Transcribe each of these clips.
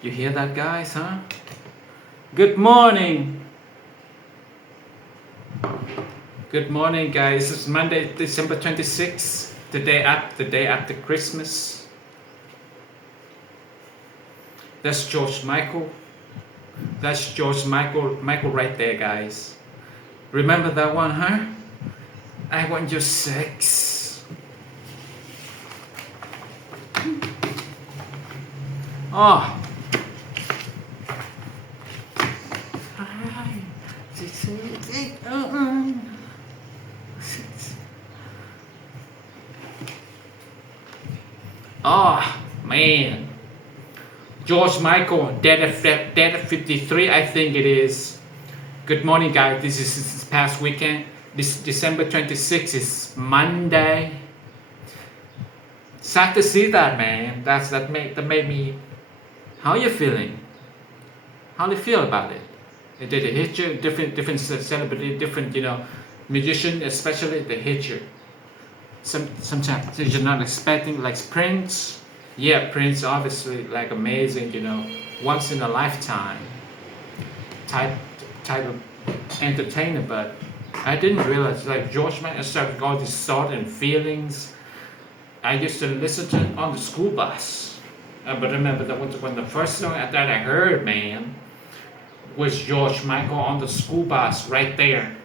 You hear that, guys, huh? Good morning. Good morning, guys. It's Monday, December 26th, the day after Christmas. That's George Michael. That's George Michael right there, guys. Remember that one, huh? I want your sex. Oh. Oh, man. George Michael, dead at 53, I think it is. Good morning, guys. This is this past weekend. This December 26th is Monday. Sad to see that, man. That made me. How are you feeling? How do you feel about it? Did it hit you? Different celebrity, different musician, especially they hit you. Sometimes you're not expecting, like Prince. Yeah, Prince obviously like amazing, once in a lifetime type of entertainer. But I didn't realize like George Michael started all these thoughts and feelings. I used to listen to it on the school bus. But remember that when the first song that I heard, man, was George Michael on the school bus right there.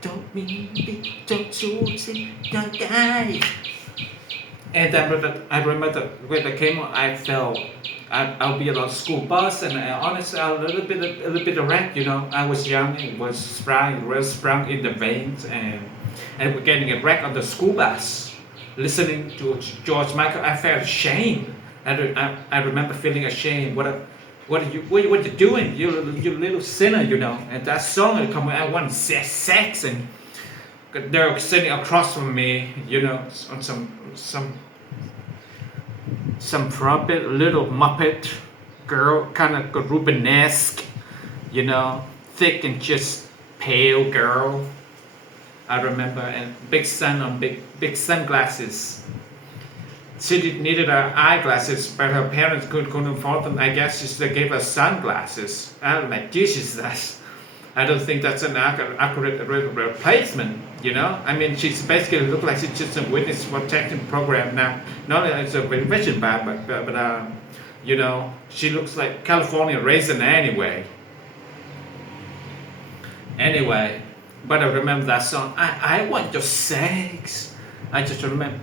Don't die. And I remember that when I came on, I felt I'll be on a school bus, and honestly, a little bit of wreck. I was young, it was sprung in the veins, and we're getting a wreck on the school bus, listening to George Michael. I felt ashamed. I remember feeling ashamed. What are you doing? You little sinner, And that song will come. I want sex, and they're sitting across from me, on some trumpet, little Muppet girl, kind of Rubenesque, thick and just pale girl. I remember, and big sunglasses. She needed her eyeglasses, but her parents couldn't afford them. I guess they gave her sunglasses. I'm like, Jesus, I don't think that's an accurate replacement, I mean, she's basically looked like she's just a witness protection program now. Not that it's a vision bad, but she looks like California raisin anyway. Anyway, but I remember that song. I want your sex. I just remember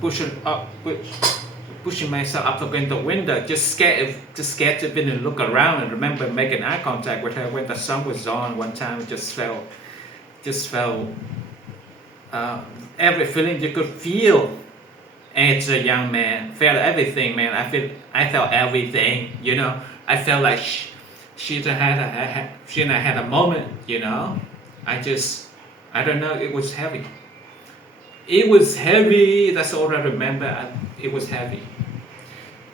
pushing myself up against the window, just scared to even look around, and remember making eye contact with her when the song was on one time. Just felt every feeling you could feel as a young man. Felt everything, man. I felt everything. I felt like she and I had a moment. I don't know. It was heavy. It was heavy. That's all I remember. It was heavy.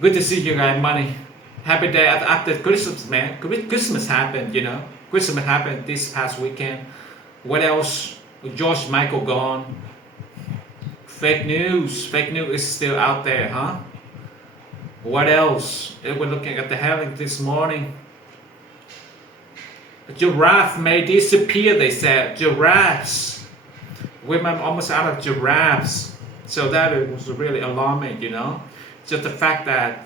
Good to see you guys, Money. Happy day after Christmas, man. Christmas happened, Christmas happened this past weekend. What else? George Michael gone. Fake news. Fake news is still out there, huh? What else? We're looking at the headline this morning. A giraffe may disappear, they said. Giraffes. We're almost out of giraffes. So that was really alarming, Just the fact that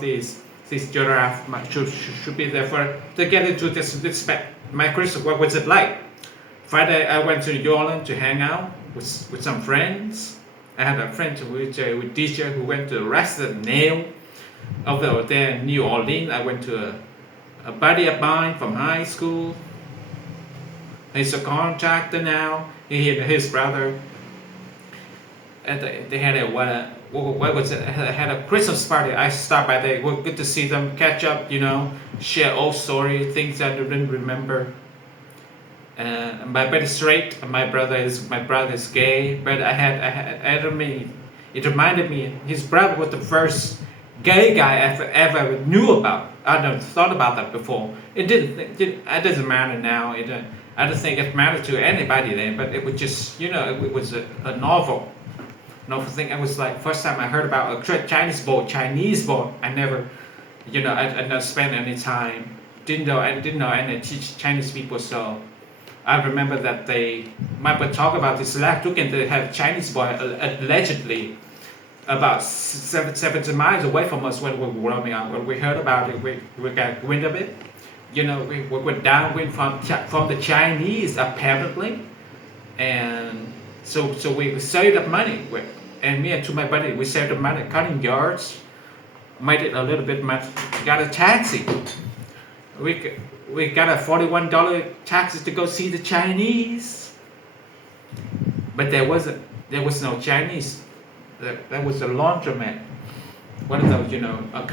these giraffe should be there to get into this my Christmas. What was it like? Friday I went to New Orleans to hang out with some friends. I had a friend with DJ who went to Resident Nail over there in New Orleans. I went to a buddy of mine from high school. He's a contractor now. He and his brother. And they had what was it? Had a Christmas party. I stopped by there. It was good to see them, catch up, share old story, things I didn't remember. My brother is straight. My brother is gay. But it reminded me. His brother was the first gay guy I ever knew about. I never thought about that before. It doesn't matter now. I don't think it mattered to anybody then. But it was just, it was a novel. No thing. I was like first time I heard about a Chinese boy. I never, I not spent any time. I didn't know any teach Chinese people. So I remember that they might talk about this last weekend. They had Chinese boy allegedly about 70 miles away from us when we were roaming out. When we heard about it, we got wind of it. We were downwind from the Chinese apparently, and so we saved up money. And me and to my buddy, we saved up money cutting yards, made it a little bit much. Got a taxi. We got a $41 taxi to go see the Chinese, but there was no Chinese. There was a laundromat, one of those, a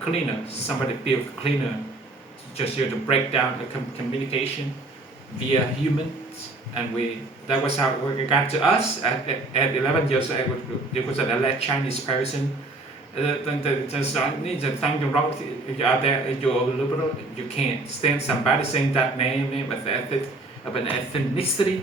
cleaner, somebody built cleaner, just to break down the communication via humans, and that was how it got to us at 11 years old. It was an alleged Chinese person. There's something wrong with you out there. You're liberal. You can't stand somebody saying that name of an ethnicity.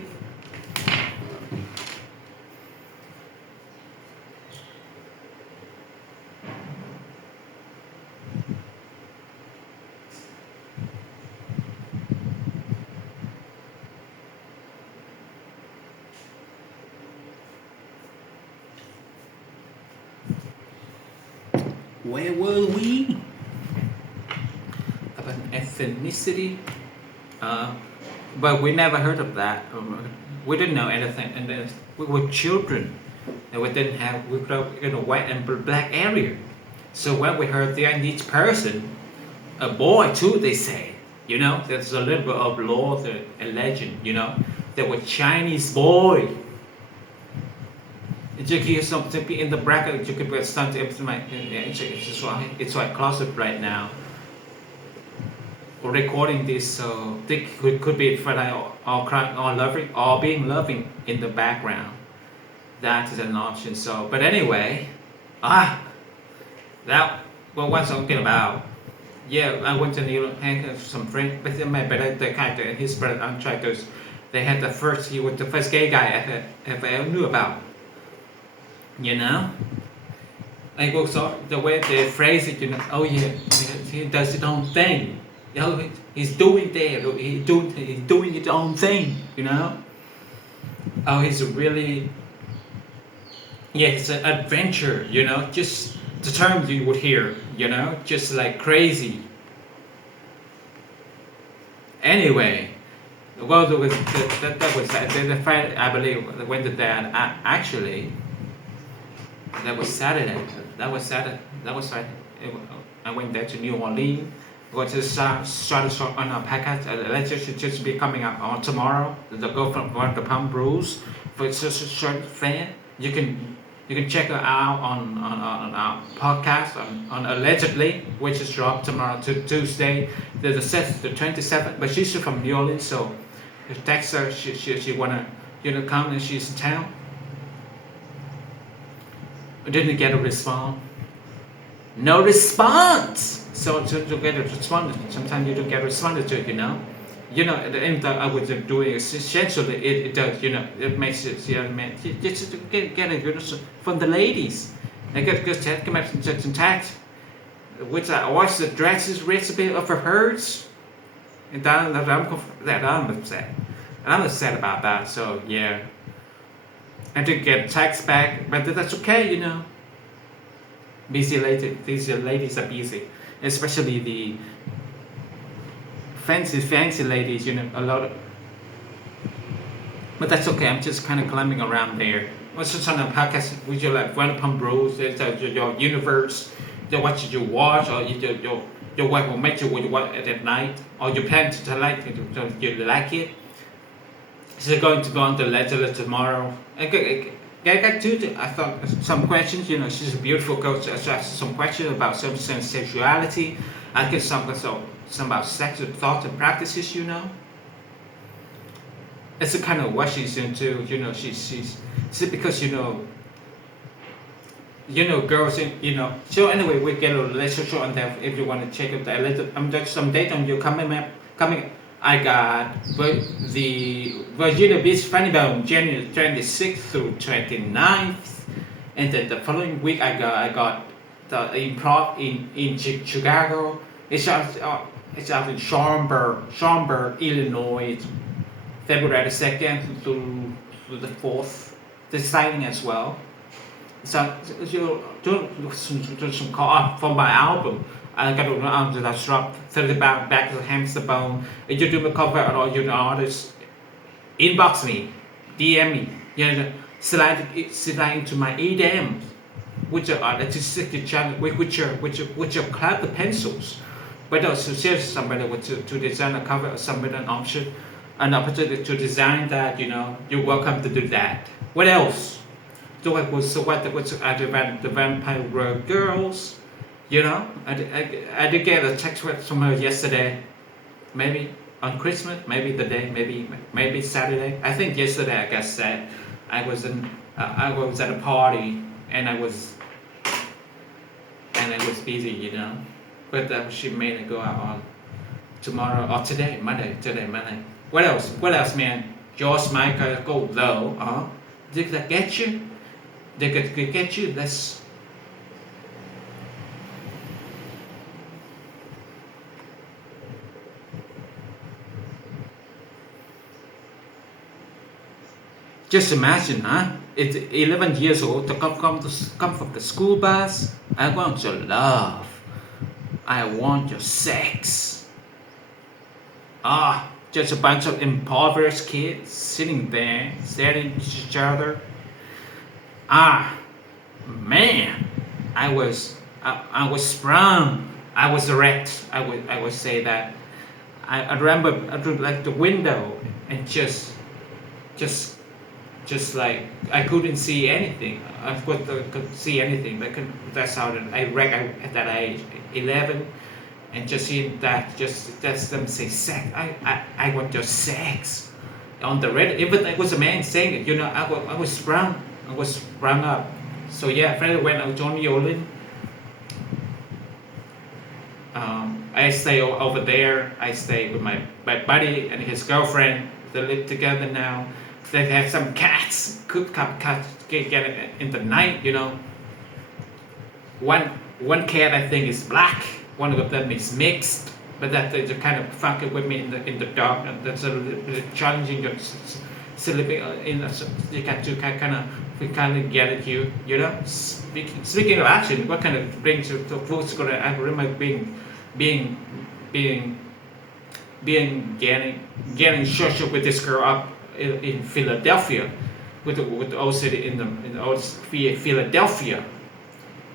Where were we? About ethnicity? But we never heard of that. We didn't know anything, and we were children, and we grew up in a white and black area. So when we heard the Chinese person, a boy too, they say, there's a little bit of lore, a legend, there were Chinese boy. You hear something in the bracket, you could put something. It's like closet right now. We're recording this, so it could be for all crying, all loving, all being loving in the background. That is an option. So, but anyway, that what was I talking about? Yeah, I went to New York, hang with some friends, but the kind of his brother Antrikos, he was the first gay guy I ever knew about. I go so the way they phrase it, oh yeah, he does his own thing. He's doing that, he's doing his own thing, Oh, he's really, it's an adventure, just the terms you would hear, just like crazy. Anyway, well, that was the fight, I believe, when the dad actually. That was Saturday. That was Friday. I went there to New Orleans. Go to start on a package. Lecture should just be coming up on tomorrow. The go from the Palm Brews for it's just a short fan. You can check her out on our podcast on Allegedly, which is dropped tomorrow to Tuesday. The 27th. But she's from New Orleans, so if text her, she wanna come and she's in town. I didn't get a response. No response. So to get a response, sometimes you don't get responded to. At the end that I was doing essentially it does. It makes it. Just get it from the ladies. I get text come up and text, which I watch the dresses recipe of her herds, and I'm upset. I'm upset about that. So yeah. I didn't get text back, but that's okay, Busy ladies, these ladies are busy, especially the fancy ladies, a lot of. But that's okay. I'm just kind of climbing around there. What's just on a podcast? Would you like Vanderpump Rules? Your universe, what you watch, or your wife will make you watch it at night, or you plan to like it, you like it. She's going to go on the letter tomorrow. I thought some questions. She's a beautiful coach. I asked some questions about some sexuality. I get some about sexual thoughts and practices. It's the kind of what she's into. She's because girls. So anyway, we get a literature on that if you want to check it out. I'm just some date on you coming. I got the Virginia Beach Funny Bone January 26th through 29th. And then the following week I got the improv in Chicago. It's out in Schaumburg, Illinois, February 2nd to the 4th. The signing as well. So you do some call for my album. I got an album that dropped 30 pound back to the hamster bone. If you do a cover or you know artist, inbox me, DM me, slide into my EDM with your artistic channel with your colored pencils. Whether to suggest somebody to design a cover or somebody an opportunity to design that, you're welcome to do that. What else? So I was the Vampire Girls, I did get a text from her yesterday, maybe on Christmas, maybe the day, maybe Saturday. I think yesterday I got said I was at a party and I was busy, but she made it go out on tomorrow or today, Monday. What else, man? George Michael go low, Did that get you? Did it get you? Let's. Just imagine, It's 11 years old to come from the school bus. I want your love. I want your sex. Just a bunch of impoverished kids sitting there, staring at each other. Man, I was sprung. I was erect. I would say that. I remember like the window and just like I couldn't see anything. I could see anything. That's how I read at that age, 11, and just seeing that, just them say sex. I want your sex on the red. Even it was a man saying it. I was sprung. I was sprung up. So yeah, Freddie went out Johnny Olin. I stay over there. I stay with my buddy and his girlfriend. They live together now. They have some cats, could cats get it in the night, One cat I think is black, one of them is mixed, but that they kind of fucking with me in the dark, and that's a little bit challenging. Sleeping you got to kind of get at you, Speaking of action, what kind of brings you to food's gonna? I remember getting social with this girl up in Philadelphia, with the old city in the old Philadelphia,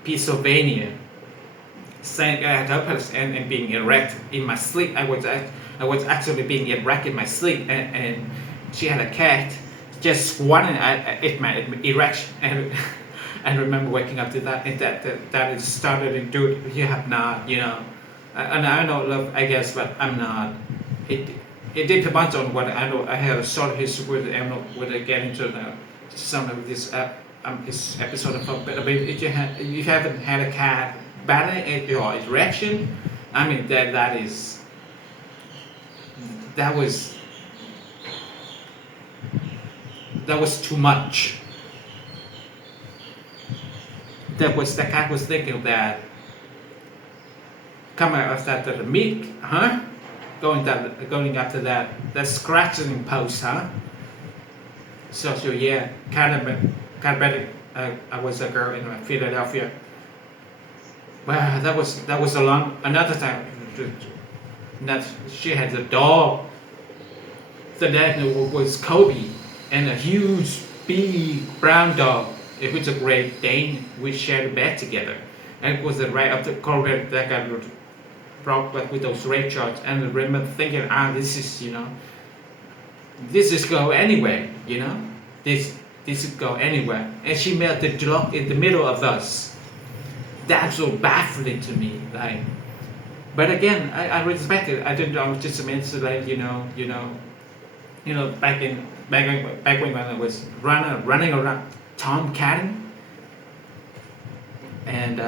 Pennsylvania, saying and being erect in my sleep. I was actually being erect in my sleep, and she had a cat just wanting at my erection, and I remember waking up to that, and that is started to do it. You have not, and I know love, I guess, but I'm not. It depends on what I know. I have a short history with. I'm not going to get into some of this episode of. But if you haven't had a cat battle at your erection, I mean that was too much. The cat was thinking that coming out of that meat, going after that scratching post, So yeah, kind of better. I was a girl in Philadelphia. Well, that was another time. That she had a dog. The dad was Kobe, and a huge, big brown dog. It was a Great Dane. We shared a bed together, and it was right up the corridor that got broke with those red shorts. And I remember thinking, this is go anywhere, This is go anywhere. And she made the dog in the middle of us. That's so baffling to me, like. But again, I respect it. I didn't know. I was just meant to, like, back when I was running around tomcatting, and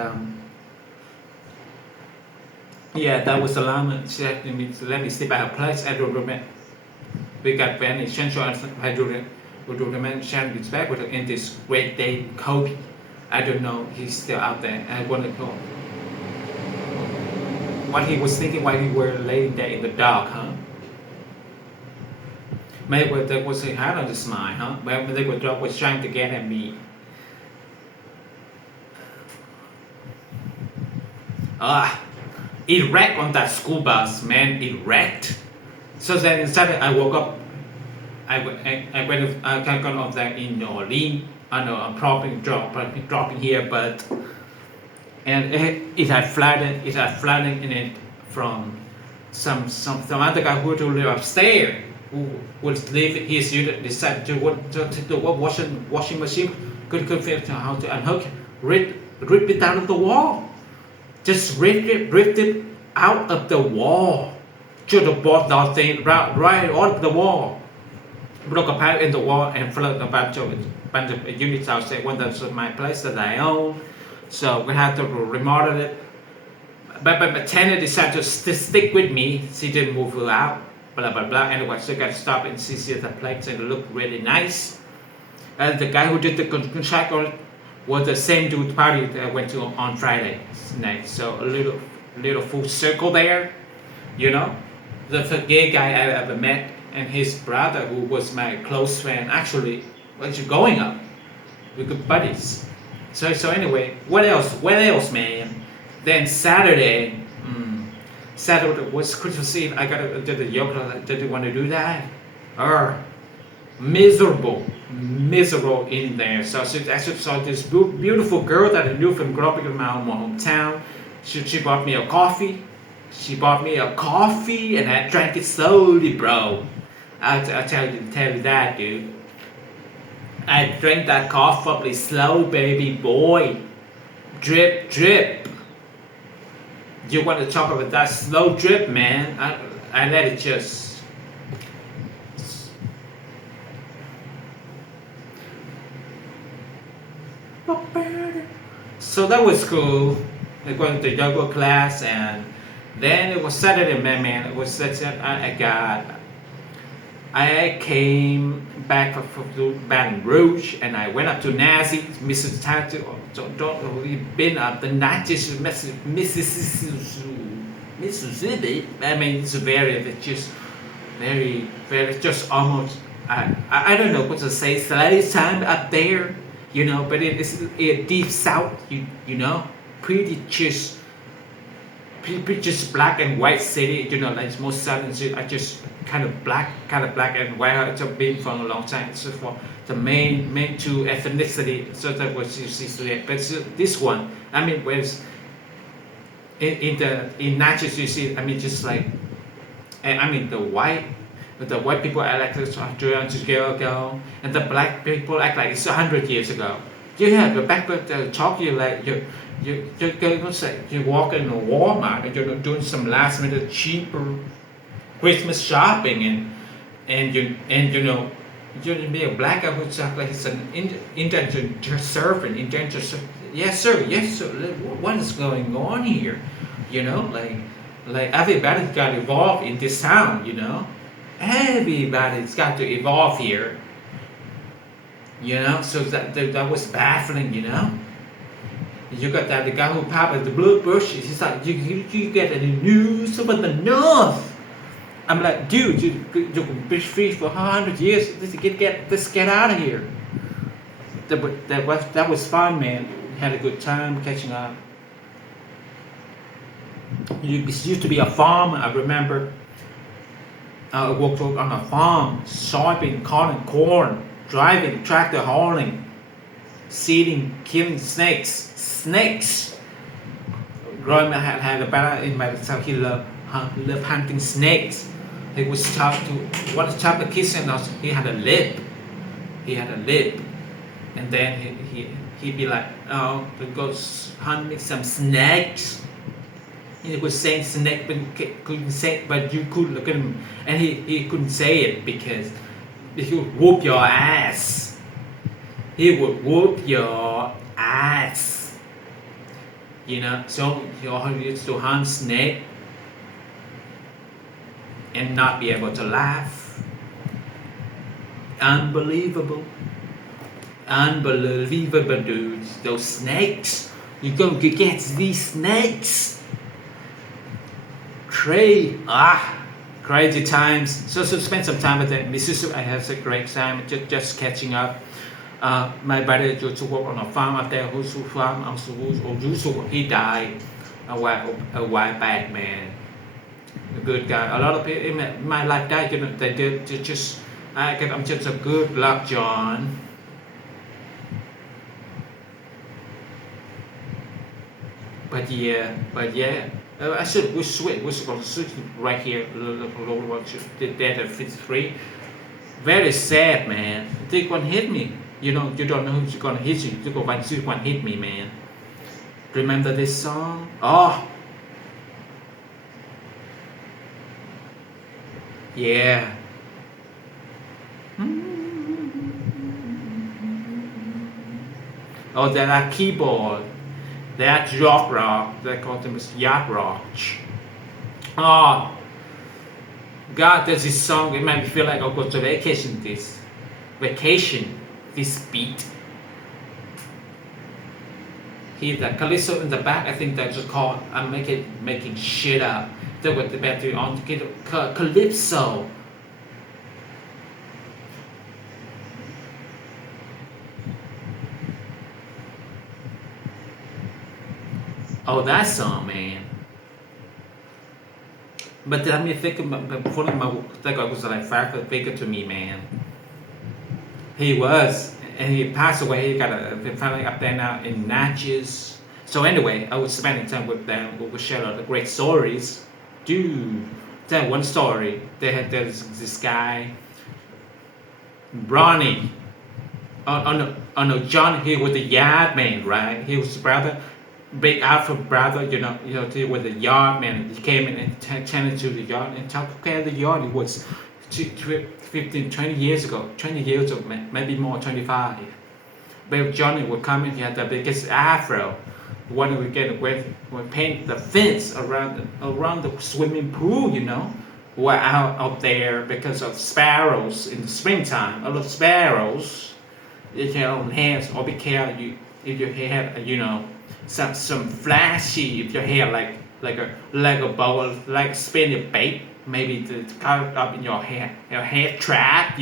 yeah, that was alarming. She had to let me sleep at her place. I don't remember. We got very essential. I do the man sharing his bed with her in this Great Dane Kobe. I don't know. He's still out there. I want to go. What he was thinking while he were laying there in the dark, huh? Maybe there was a heart on his mind, huh? Maybe they was trying to get at me. Ah, it wrecked on that school bus, man. It wrecked. So then suddenly I woke up. I got off there in Orleans. I know I'm probably dropping here, but and it had flooded. It had flooded in it from some other guy who live upstairs who would leave his unit decided to the washing machine couldn't figure out how to unhook it, rip it out of the wall. Just ripped it out of the wall. Should have bought nothing right on the wall. Broke a pipe in the wall and flooded a bunch of units outside. One that's my place that I own. So we had to remodel it. But my tenant decided to stick with me. She didn't move out. Blah blah blah. Anyway, so I got to stop and see the place and it looked really nice. And the guy who did the contract on it was the same dude party that I went to on Friday night. So a little full circle there, you know. The gay guy I ever met and his brother, who was my close friend, actually was going up. We're good buddies. So anyway, what else, man? Then Saturday was Christmas Eve. I gotta do the yoga. Didn't want to do that. Miserable in there. So I saw this beautiful girl that I knew from growing up in my hometown. She bought me a coffee. And I drank it slowly, bro. I'll tell you that, dude. I drank that coffee probably slow, baby boy. Drip. You want to talk about that slow drip, man? I let it just. So that was cool. I went to yoga class, and then it was Saturday, man. It was I came back from Baton Rouge, and I went up to Nazi, Mississippi. We've been up the Natchez, Mississippi. I mean, it's very, just almost. I don't know what to say. Slave time up there, you know, but it's deep south, you know, pretty just black and white city, you know, like most southern cities are just kind of black and white. I've been for a long time. So for the main two ethnicity, so that was you see. But this one, I mean, whereas in Natchez you see, I mean, just like, I mean, the white people act like it's 200 years ago, and the black people act like it's 100 years ago. Yeah, the black people talk you like you walk in a Walmart and you're doing some last minute cheaper Christmas shopping, and you know you're be a black guy who talk like it's an indentured servant. Yes sir. What is going on here? You know, like everybody's got to evolve in this town. You know, everybody's got to evolve here. You know, so that was baffling. You know. You got the guy who popped at the blue bush. He's like, you get any news about the North? I'm like, dude, you've been free for 100 years. Let's get out of here. That was fun, man. Had a good time catching up. It used to be a farm. I remember. I worked on a farm, soybean, corn, driving, tractor hauling, seeding, killing snakes. Growing had a brother in my house. He loved hunting snakes. He was taught to kiss him. He had a lip, and then he'd be like, "Oh, to go hunt me some snakes." He was saying snake, but couldn't say. But you could look at him, and he couldn't say it because he would whoop your ass. He would whoop your ass. You know, so you used to hunt snake and not be able to laugh. Unbelievable. Unbelievable, dudes. Those snakes. You're gonna get these snakes. Crazy times. So spend some time with them. Mississippi, I had a great time. Just catching up. My brother used to work on a farm up there. Who's farm? He died a while back, man. A good guy. A lot of people in my life died. You know, they did just. I'm just a good luck, John. But yeah. I should we switch right here. That 53. Very sad, man. They gonna hit me. You know, you don't know who's gonna hit you. You gonna hit me, man. Remember this song? Oh, yeah. Oh, there are keyboard. There are yacht rock. They call them yacht rock. Oh, God, there's this song. It made me feel like I'll go to vacation. This beat. He the calypso in the back. I think that's just called. I'm making shit up. That was the battery on calypso. Oh, that song, man. But let me think before that guy was like factor figure to me, man. He was, and he passed away. He got a family up there now in Natchez. So anyway, I was spending time with them. We would share the great stories. Dude, that one story. There's this guy, Ronnie. Oh no, John. He was the yard man, right? He was brother. Big Alpha brother, he was the yard man. He came in and tended to the yard and took care of the yard. It was 15, 20 years ago, maybe more, 25. But Johnny would come in, he had the biggest afro. One weekend we paint the fence around the swimming pool, We're out there because of sparrows in the springtime. A lot of sparrows. You can hands or be careful if your hair, some flashy if your hair like a bowl like spinning bait maybe to caught up in your hair trap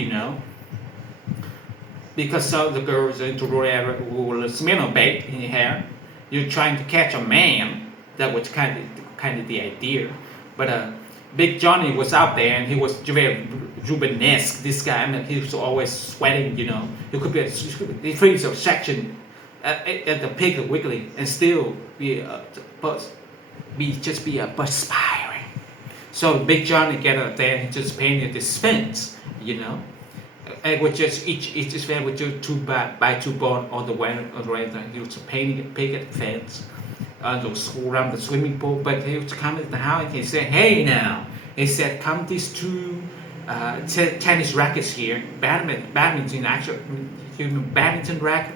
because some of the girls in the rural area will smell bait in your hair. You're trying to catch a man. That was kind of the idea. But Big Johnny was out there and he was very Rubenesque. This guy, he was always sweating. He could be freeze of section at the Piggly Wiggly and still be perspiring. So Big Johnny get up there and just painted this fence, It was just each fair with two by two board on the way. He was painting a picket fence around the swimming pool. But he was coming to the house and he said, "Hey now," he said, "Come these two tennis rackets here, badminton actually, badminton racket."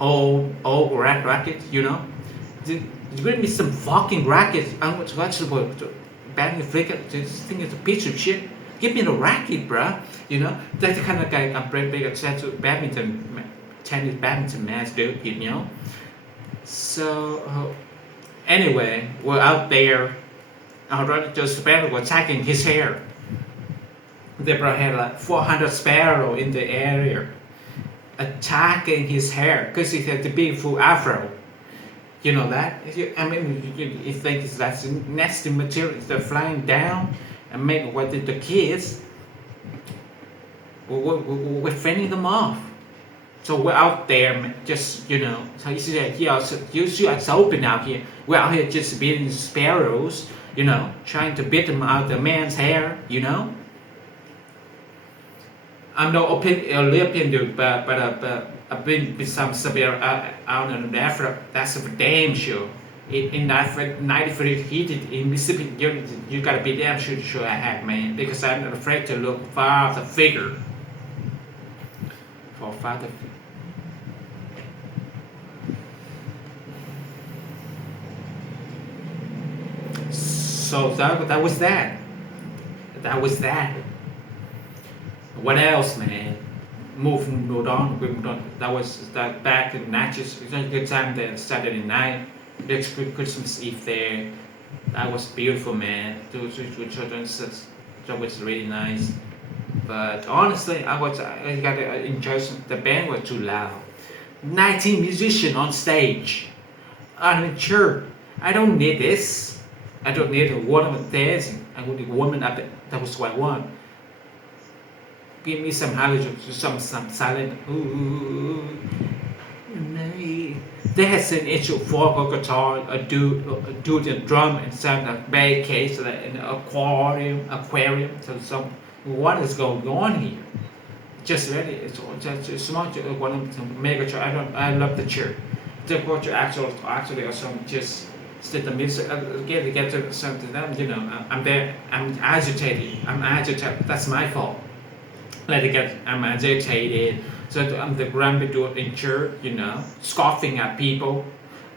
Old racket, Give me some fucking rackets. I'm what's the badminton racket. This thing is a piece of shit. Give me the racket, bruh. That's the kind of guy I'm very big at badminton match, dude. So anyway, we're out there. Already just sparrow was attacking his hair. They probably had like 400 sparrow in the area. Attacking his hair because he had the big full afro. You know that? You think that's nasty material. They're flying down and make what the kids we're fending them off. So we're out there just so you see that here you see it's open out here. We're out here just beating sparrows, trying to beat them out the man's hair, I'm no Olympian dude, but I've been with some severe out in Africa. That's for damn sure. In 93 heated in Mississippi, you gotta be damn sure I have, man, because I'm not afraid to look father figure. For father figure. So that was that. That was that. What else, man? moved on. Wimbledon. That was that back in Natchez. It was a good time there. Saturday night, next Christmas Eve there. That was beautiful, man. Those with children, that was really nice. But honestly, I got to enjoy the band was too loud. 19 musicians on stage. I'm sure I don't need this. I don't need a woman dancing. I want a woman up there. That was what I want. Give me some hallelujah, some silent. Ooh, they had an intro for a guitar, a dude and drum, and some bass case, an aquarium. So some what is going on here? Just really, it's not one of the mega church. I love the church. The church actually or some just still the music get to something. I'm there. I'm agitated. That's my fault. I'm agitated. So I'm the grandma dude in church, scoffing at people,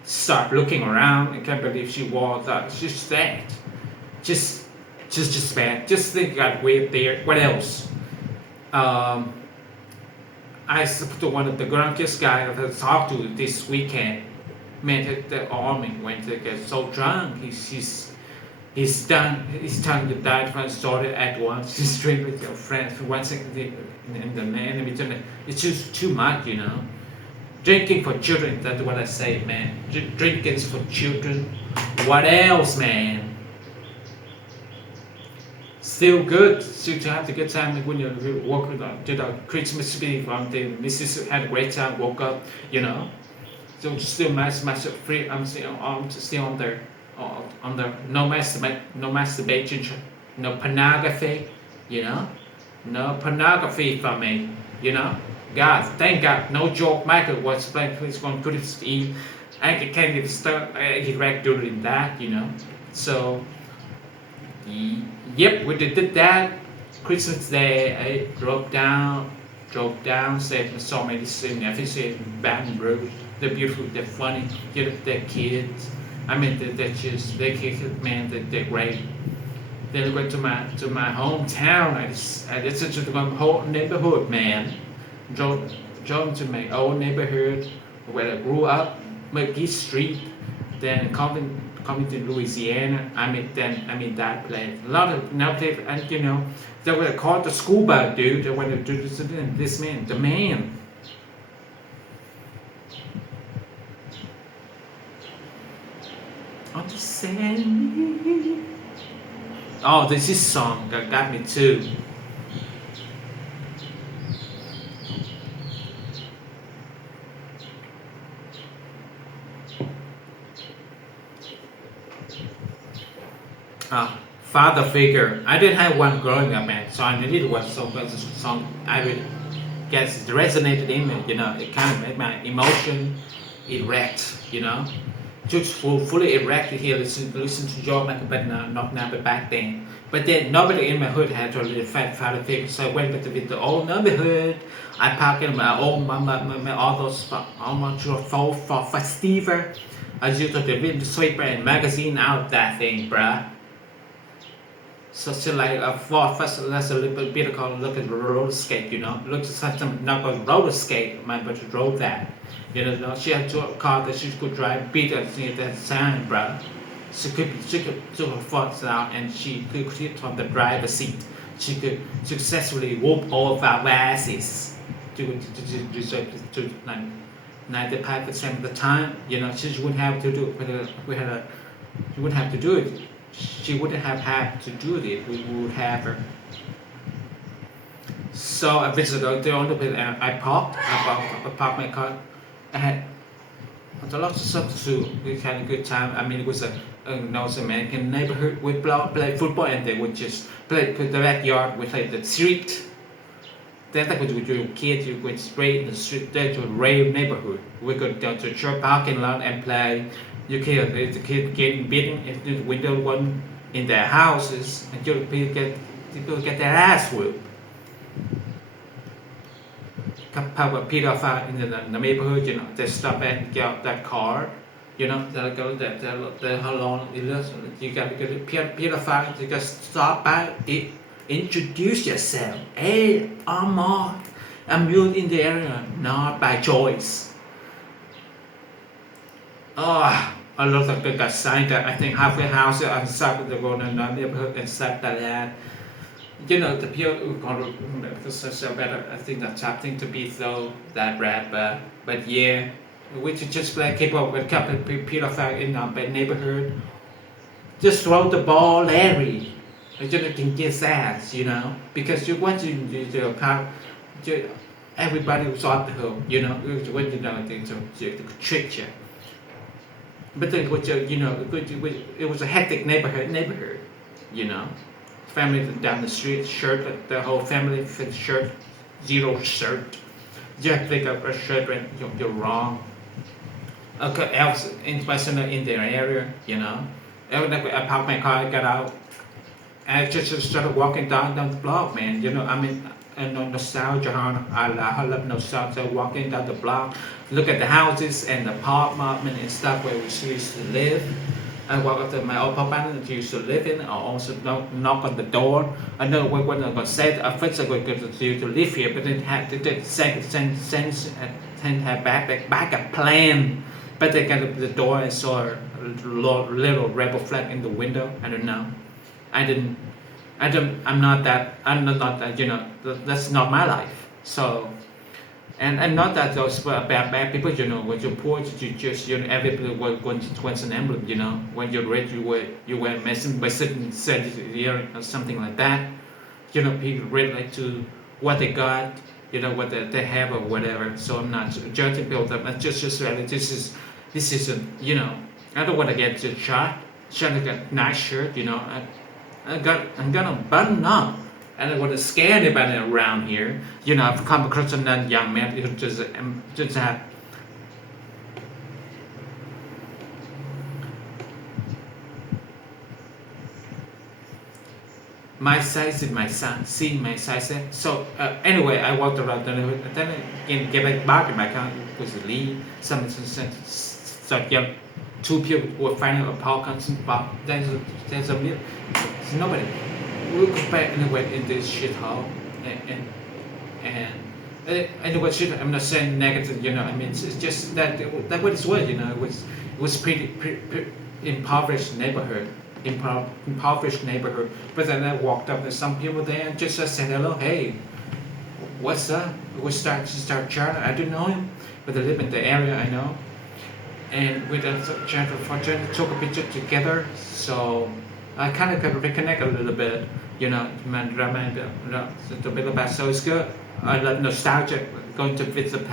start looking around. I can't believe she wore that. She's that. Just bad. Just think got weird there. What else? I to one of the grumpyest guys I've talked to this weekend. Man, the army went to get so drunk. He's done. He's time to die from started at once. He's drinking with your friends. One second in the man in between. It's just too much, Drinking for children. That's what I say, man. Drinking is for children. What else, man? Still good. Still to have a good time when you walk to the Christmas Eve on the Mrs. had a great time. Woke up, So still much free. I'm still on there. On the no masturbation, no pornography, no pornography for me, God, thank God, no joke. Michael was playing on Christmas Eve. I can't even start direct doing that, So, yep, we did that. Christmas Day, I drove down, saw many everything, Baton Rouge. They're beautiful, they're funny, they're kids. I mean, they're just, they're great. Then I went to my hometown. I listened to the whole neighborhood, man. Drove to my old neighborhood where I grew up, McGee Street. Then coming to Louisiana. I mean that place. A lot of native, and they were called the school bus, dude. They went to do this man, the man. I'm just saying. Oh, this is song that got me too. Father figure. I didn't have one growing up, man. So I needed one song. I would guess it resonated in me. It kind of made my emotion erect. Just fully erected here, listen to Joe Michael, but not now, but back then. But then nobody in my hood had a really fat father figure, so I went with the old neighborhood. I parked in my old my all those for festival. I used to read the sweeper and magazine out that thing, bruh. So still like a Ford Festival, that's a little bit called look at the roller skate, looks like some not a roller skate, but to drove that. She had a car that she could drive big at the time, bro. She could took her foot out and she could sit from the driver's seat. She could successfully whoop all of our asses to 95% of the time. She wouldn't have to do it. She wouldn't have to do it. She wouldn't have had to do it. We would have her. So I visited the only place I parked my car. I had a lot of stuff to do. We had a good time. I mean, it was a North American neighborhood. We played football and they would just play the backyard. We played the street. Then like with your kids, you went straight in the street there to a real neighborhood. We could go to a church parking lot and play. The kid getting beaten into the window one in their houses until people get their ass whooped. Couple pedophile in the neighborhood, they stop and get out that car, they'll go that how long you got to get a pedophile, you got to stop by it, introduce yourself. Hey, I'm Mark. I'm moved in the area not by choice. Oh, a lot of people got signed that I think halfway house outside the road and neighborhood and stuff like that. You know, the people who got so better, I think that's something to be so that bad, but yeah, we should just play keep up with a couple of people in our neighborhood. Just throw the ball, Larry. You can get sad, you know, because you want to everybody was on the hook, you know, when you know things to trick you. But then, you know, it was a hectic neighborhood, you know. Family down the street, shirt, the whole family fit shirt, zero shirt. Just pick up a shirt when you're wrong. Okay, else in personal in their area, you know. I parked my car, I got out, and I just started walking down the block, man. You know, I mean, nostalgia, I love nostalgia. Walking down the block, look at the houses and the apartment and stuff where we used to live. I walk up to my old apartment that used to live in. I also knock on the door. I know when I got said, at first I got to live here, but then had to send her back a plan. But I got up the door and saw a little rebel flag in the window. I don't know. I'm not that, you know, that's not my life. So, and not that those bad people, you know, when you're poor, you just, you know, everybody wants an emblem, you know, when you're rich, you were messing by sitting here or something like that. You know, people relate to what they got, you know, what they have or whatever. So I'm not judging people, but just really, this is, you know, I don't want to get shot like a nice shirt, you know, I'm gonna button up. I don't want to scare anybody around here. You know, I've come across a young man who just have my size is my son. See my size. So anyway, I walked around the neighborhood. Then again, get back in my car. It was Lee. Some young two people were finding a power constant. There's nobody. We'll go back anyway in this shithole, and anyway, shit. I'm not saying negative, you know. I mean, it's just that what it's worth, you know. It was pretty impoverished neighborhood, impoverished neighborhood. But then I walked up to some people there and just said hello, hey, what's up? We start chatting. I didn't know him, but they live in the area, I know. And we took a picture together, so I kind of reconnect a little bit, you know, a bit about, so it's good. I love nostalgia, going to visit the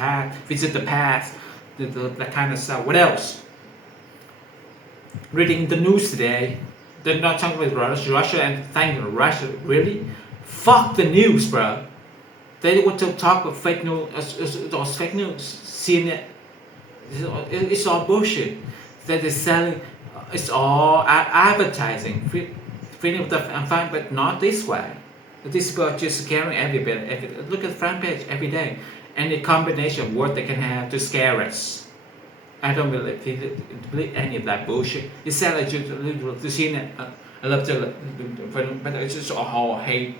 past, that kind of stuff. What else? Reading the news today, they're not talking about Russia and thanking Russia, really? Fuck the news, bro. They want to talk about fake news, those fake news, CNN. It's all bullshit that they're selling. It's all advertising. Freedom of the I'm fine, but not this way. These people are just scaring everybody. Look at the front page every day, and the combination of words they can have to scare us. I don't believe any of that bullshit. It sounds like to see it. I love to, but it's just all hate.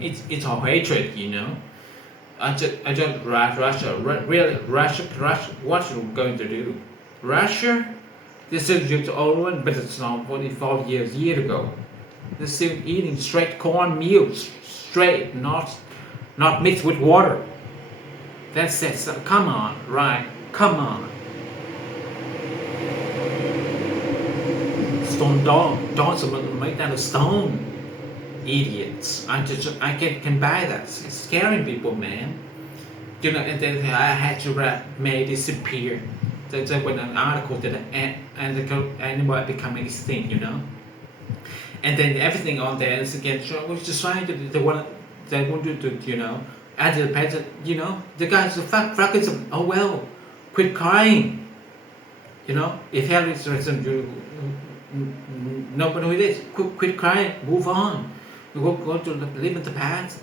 It's all hatred, you know. I just Russia, really Russia. What are you going to do? Russia? This is just old one, but it's not 44 years ago. They're still eating straight cornmeal, straight, not mixed with water. That's it. So come on, right? Come on. Stone dogs are made out of stone. Idiots. I can buy that. It's scaring people, man. You know, and then I had to make disappear. That's when an article that and the animal becoming extinct, you know. And then everything on there is again. We're just trying to. They want to, you know, add to the pet. You know, the guys, the fucking. Oh well, quit crying. You know, if Harry is you, nobody who it is. Quit crying. Move on. Go to live in the past.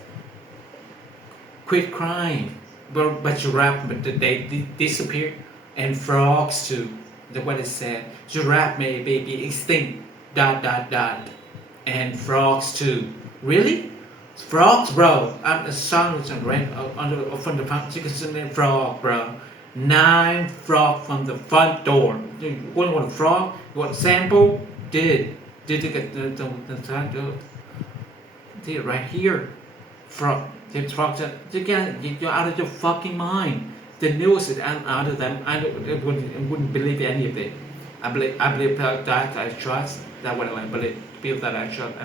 Quit crying. But giraffe, but they disappear, and frogs too. What it said. Giraffe may be extinct. ... And frogs too. Really? Frogs, bro. I'm the sun was red from the front chicken frog, bro. 9 frog from the front door. You want a frog? You want a sample? Did you get the right here? Frog. The frog said, you're out of your fucking mind. The news is out of them. I wouldn't believe any of it. I believe that I trust. That what I believe. Feel that I trust.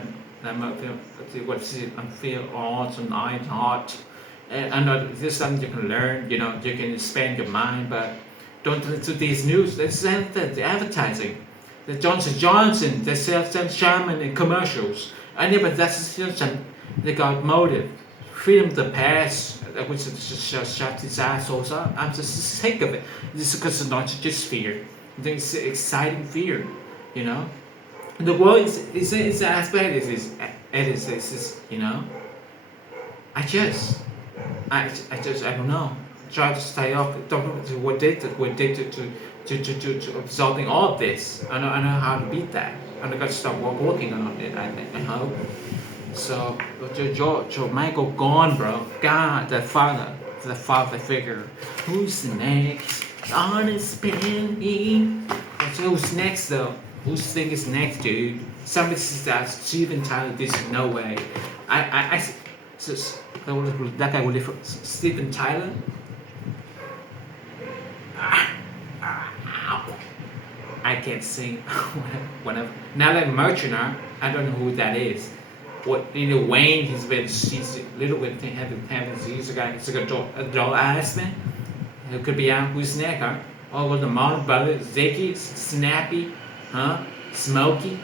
I feel all tonight hot. And I know this is something you can learn. You know, you can expand your mind, but don't listen to these news. They send the advertising. The Johnson, they sell shaman in commercials. I never that's some they got motive. Freedom of the past, which is just shut his assholes up. I'm just sick of it. This is because it's not just fear. It's exciting fear, you know. The world is aspect is you know. I don't know. Try to stay off. We're addicted to absorbing all of this. I know how to beat that. And I got to start working on it. I hope. So Joe Michael gone, bro. God, the father figure. Who's next? Honest spinning. Who's next though? Who's think is next, dude? Somebody says that Steven Tyler. This no way. So, that guy will live for Steven Tyler. I can't sing. Whatever. Now that Merchant, I don't know who that is. What Wayne? He's a little bit having he's a guy. He's like a dull ass man. It could be out who's next, huh? Oh, with the Marlon Brothers, Ziggy, Snappy, huh? Smokey.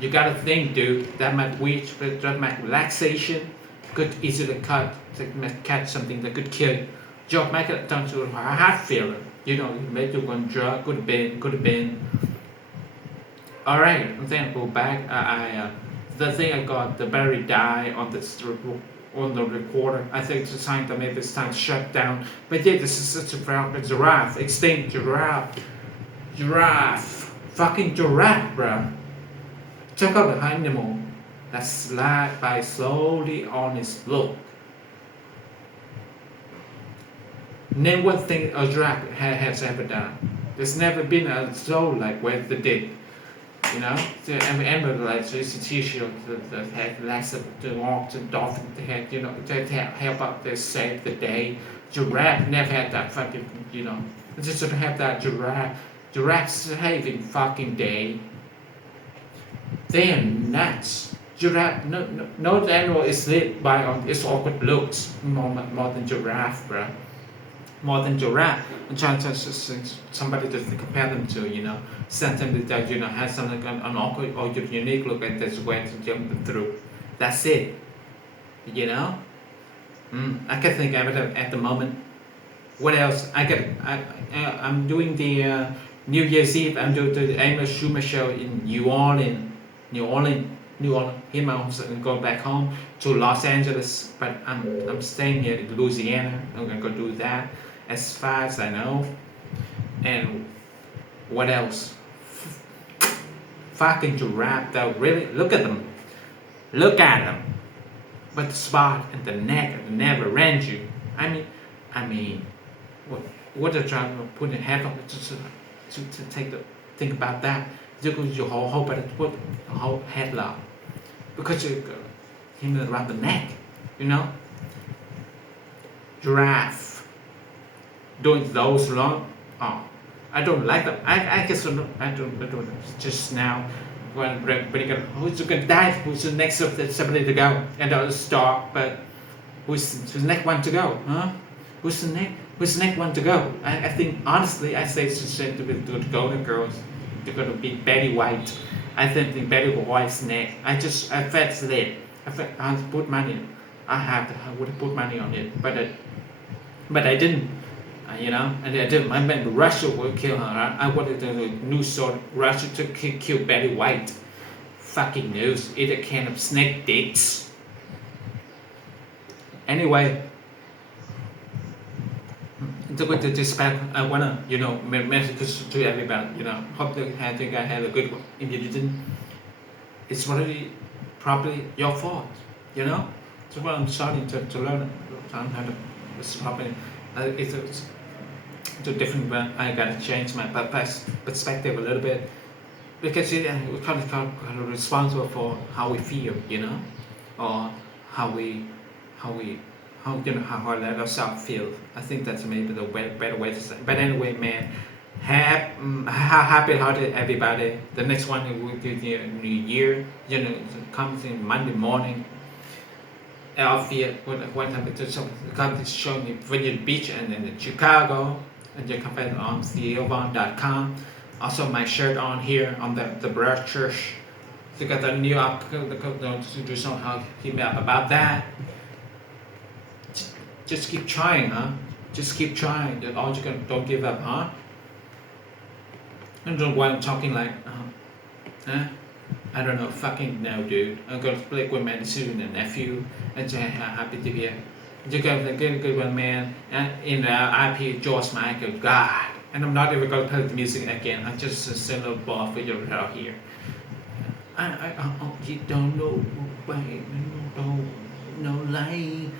You gotta think, dude. That might relaxation could easily catch something that could kill you. Joe might get down to a heart failure. You know, maybe one drug could have been. All right, and then go back. The thing I got the battery die on the recorder. I think it's a sign that maybe it's time to shut down. But yeah, this is such a giraffe, extinct giraffe, fucking giraffe, bro. Check out the animal that slide by slowly on its look. Name one thing a giraffe has ever done. There's never been a soul like what they did. You know, the animal like this tissue that had less of the walk the dolphin they had, you know, they help out they save the day. Giraffe never had that fucking, you know, they just don't have that giraffe saving fucking day. They're nuts. Giraffe, no animal is lit by on its awkward looks more than giraffe, bro. More than giraffe. I'm trying to somebody to compare them to, you know, something that you know has something an awkward or unique look and that's where to jump through. That's it. You know. I can think of it at the moment. What else? I'm doing the New Year's Eve. I'm doing the Amos Schumer show in New Orleans. Him I'm going back home to Los Angeles, but I'm staying here in Louisiana. I'm gonna go do that as far as I know. And what else? Fucking giraffe though, really? Look at them. But the spot and the neck never ran you. I mean, what they're trying to put in head on to take the think about that. You hold it put a whole headlock because you him around the neck, you know. Giraffe doing those long. Oh, I don't like them. I guess I don't. Just now, when who's gonna die? Who's the next of the somebody to go? And I'll stop. But who's the next one to go? Huh? Who's the next one to go? I think honestly, I say it's just to the Golden Girls. They're gonna be Betty White. I think Betty White's next. I felt it. I put money. I would have put money on it, but I didn't. You know, and I didn't. I meant Russia would kill her. I wanted a new sort of Russia to kill Betty White. Fucking news. It a can of snake dicks. Anyway. To dispatch, I wanna, you know, message to everybody, you know, hope you guys had a good one. If you didn't, it's probably your fault. You know, so what I'm starting to learn. I'm how to probably it's a different way. I gotta change my perspective a little bit because we're kind of responsible for how we feel, you know, or how we how we how we let ourselves feel. I think that's maybe the better way to say. But anyway, man, happy holiday everybody. The next one will be the New Year. You know, it comes in Monday morning. I feel one time to come to show me Virginia Beach and in Chicago, and you can find it on theovon.com. Also, my shirt on here on the Brad Church. So got the new up to do somehow hit me up about that. Just keep trying, huh? Just keep trying. That's all you can. Don't give up, huh? I don't know why I'm talking like, huh? I don't know, fucking no, dude. I'm gonna play with man soon, and nephew, and happy to hear. You're gonna get good one, man. And in the IP George Michael, God. And I'm not even gonna play the music again. I'm just a simple ball for you out here. You don't know, baby, don't know lie,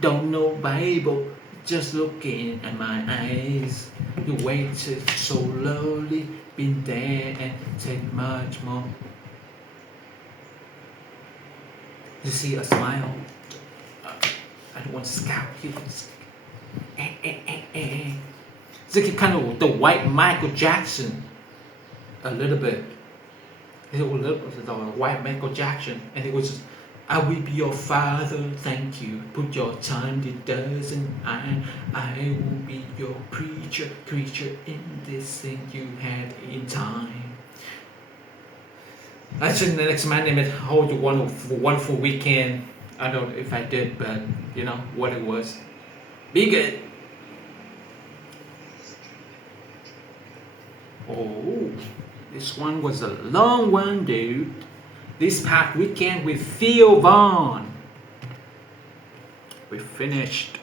don't know Bible. Just looking at my eyes. You waited so slowly, been there and take much more. You see a smile. I don't want to scout you. It's like kind of the white Michael Jackson. A little bit. It was a little bit the white Michael Jackson. And it was just, I will be your father, thank you. Put your time to doesn't I will be your creature in this thing you had in time. I think the next Monday I hold you one wonderful weekend. I don't know if I did, but you know what it was. Be good. Oh, this one was a long one, dude. This past weekend with Theo Von. We finished